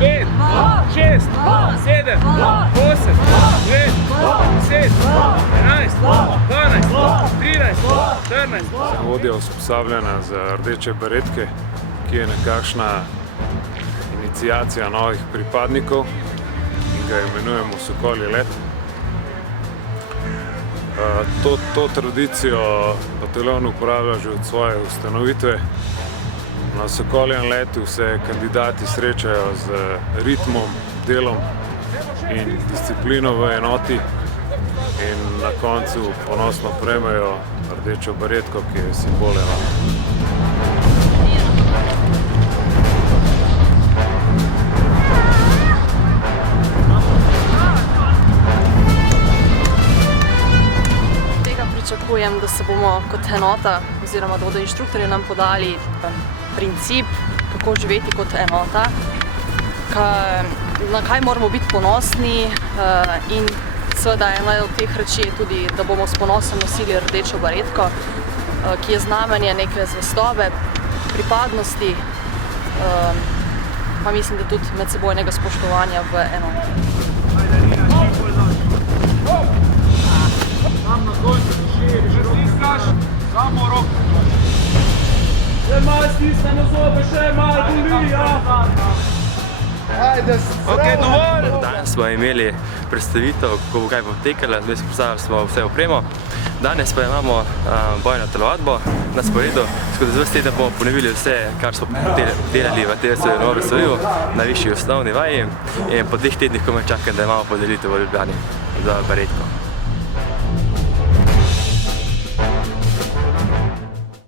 5, 6, 7, 8, 9, 10, 11, 12, 13, 14. Sem vodja usposabljanja za rdeče baretke, ki je nekakšna iniciacija novih pripadnikov in ga imenujemo Sokolji let. To tradicijo bataljon uporablja že od svoje ustanovitve. Na Sokoljem letu se kandidati srečajo z ritmom, delom in disciplino v enoti in na koncu ponosno prejmejo rdečo baretko, ki je simbol enote. Pričakujem, da se bomo kot enota oziroma da bodo inštruktorji nam podali princip, kako živeti kot enota, na kaj moramo biti ponosni in seveda ena od teh reči je tudi, da bomo s ponosom nosili rdečo baretko, ki je znamenje neke zvestobe, pripadnosti, pa mislim, da tudi medsebojnega spoštovanja v enoti. Tam na koncu že stiskaš, samo roko. Še malo stisnemo zobe, še malo boli, ja. Ajde, Ok, dovolj! Danes smo imeli predstavitev, kako bo kaj potekalo, zdaj predstavili smo vse opremo. Danes pa imamo bojno telovadbo na sporedu, tako da z teden bomo ponovili vse, kar smo delali v TSV Novi Soju na višji osnovni vaji in po teh tednih komaj čakam, da imamo podelitev v Ljubljani za baretko.